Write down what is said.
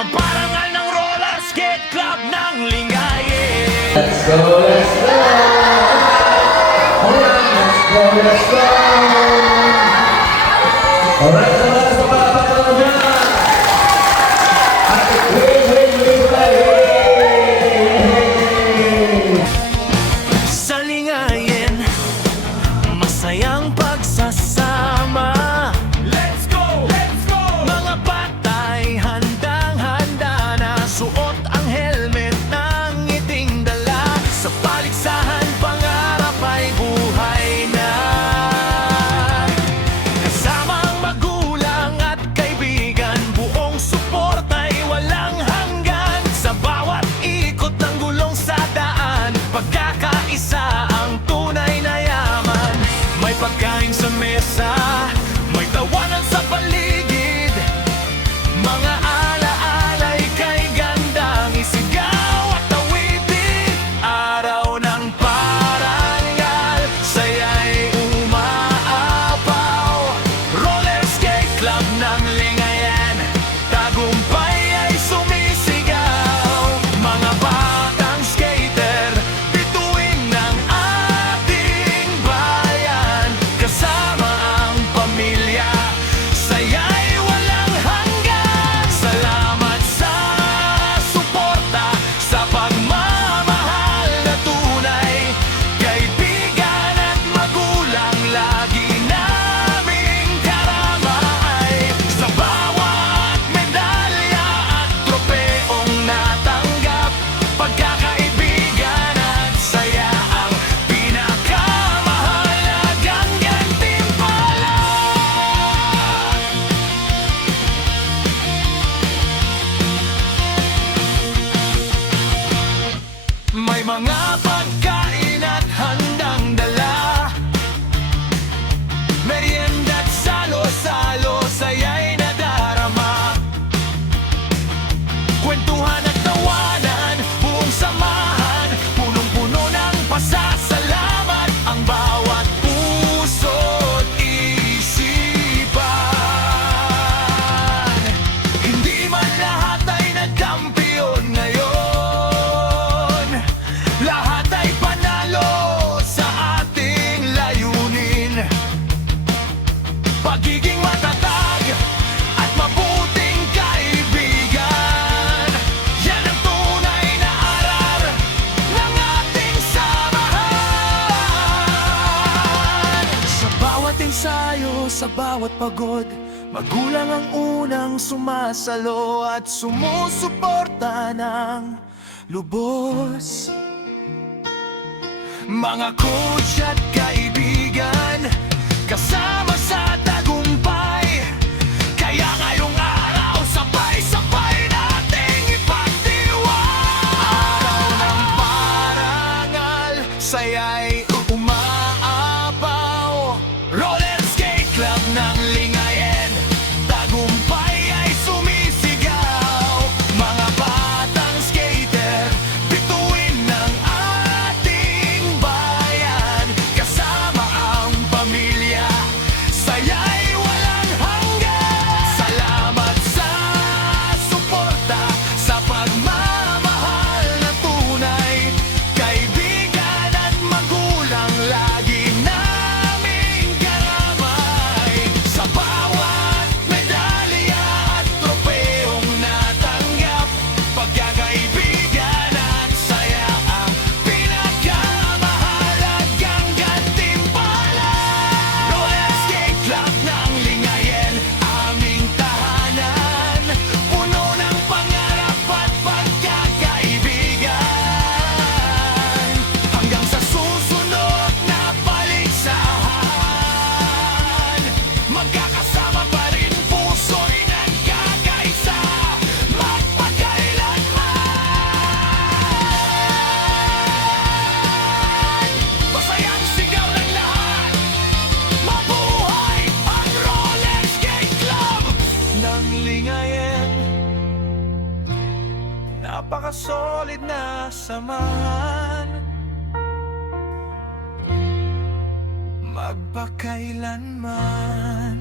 ng parangal ng roller skate club ng Lingayen. Let's go, let's go. Alright, let's go, let's go. Alright, alright, sa mga pagkakas dyan. At Sa Lingayen, masayang pagsasama. Let's go, let's go. Mga patay, handang-handa na. Suot ang helmet ng ngiting dala. Sa paligsahan, pangarap ay buhay na. Kasama ang magulang at kaibigan, buong suporta'y walang hanggan. Sa bawat ikot ng gulong sa daan, pagkakaisa ang tunay na yaman. May pagkain sa mesa, may tawanan sa paligid. Mga alaala'y kay gandang isigaw at awitin. Araw ng parangal, saya'y umaapaw. Roller skate club ng Lingayen, tagumpay ay sumisigaw. Mga batang skater, bituin ng ating bayan. Kasama ang pamilya, saya'y walang hanggan. Salamat sa suporta, sa pagmamahal na tunay. Kaibigan at magulang, lagi naming karamay. Sa bawat medalya at tropeong natanggap, pagkakaibigan at saya ang pinakamahalagang gantimpala. May mga pagkain at handang dala, merienda at salo-salo, saya'y nadarama. Kwentuhan at tawanan, buong samahan, punong-puno ng pasasalamat ang bawat puso't isipan. Hindi man lahat ay nagkampiyon ngayon, lahat ay panalo sa ating layunin. Pagiging matatag at mabuting kaibigan, yan ang tunay na aral ng ating samahan. Sa bawat ensayo, sa bawat pagod, magulang ang unang sumasalo at sumusuporta ng lubos. Mga coach at kaibigan, kasama sa tagumpay. Kaya ngayong araw, sabay-sabay nating ipagdiwang. Araw ng parangal, saya'y umaapaw. Roller skate club ng Lingayen, tagumpay ay sumisigaw. Mga batang skater, bituin ng ating bayan. Kasama ang pamilya, saya'y walang hanggan. Salamat sa suporta, sa pagmamahal na tunay. Kaibigan at magulang, lagi naming karamay. Sa bawat medalya at tropeong natanggap, pagkakaibigan at saya ang pinakamahalagang gantimpala. Roller skate club ng Lingayen, aming tahanan, puno ng pangarap at pagkakaibigan. Hanggang sa susunod na paligsahan, magkakasama pa rin, puso'y nagkakaisa, magpagkailanman. Masayang sigaw ng lahat, mabuhay ang Roller Skate Club ng Lingayen. Napaka-solid na samahan, magpakailanman.